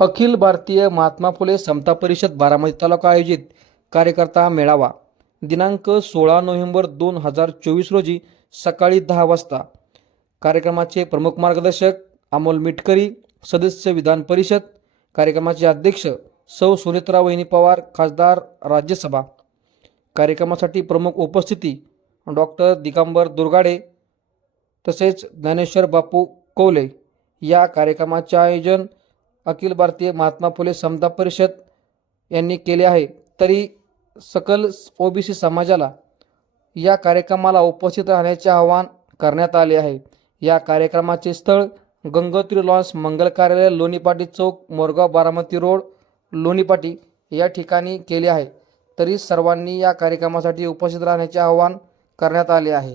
अखिल भारतीय महात्मा फुले समता परिषद बारामती तालुका आयोजित कार्यकर्ता मेळावा. दिनांक सोळा नोव्हेंबर दोन हजार चोवीस रोजी सकाळी दहा वाजता. कार्यक्रमाचे प्रमुख मार्गदर्शक अमोल मिटकरी सदस्य विधान परिषद कार्यक्रमाचे अध्यक्ष सौ सुनेत्रा वहिनी पवार खासदार राज्यसभा. कार्यक्रमासाठी प्रमुख उपस्थिती डॉक्टर दिगंबर दुर्गाडे तसेच ज्ञानेश्वर बापू कौले. या कार्यक्रमाचे आयोजन अखिल भारतीय महात्मा फुले समता परिषद यांनी केले आहे. तरी सकल ओबीसी समाजाला या कार्यक्रमाला उपस्थित राहण्याचे आवाहन करण्यात आले आहे. या कार्यक्रमाचे स्थळ गंगोत्री लॉन्स मंगल कार्यालय लोणीपाटी चौक मोरगाव बारामती रोड लोणीपाटी या ठिकाणी केले आहे. तरी सर्वांनी या कार्यक्रमासाठी उपस्थित राहण्याचे आवाहन करण्यात आले आहे.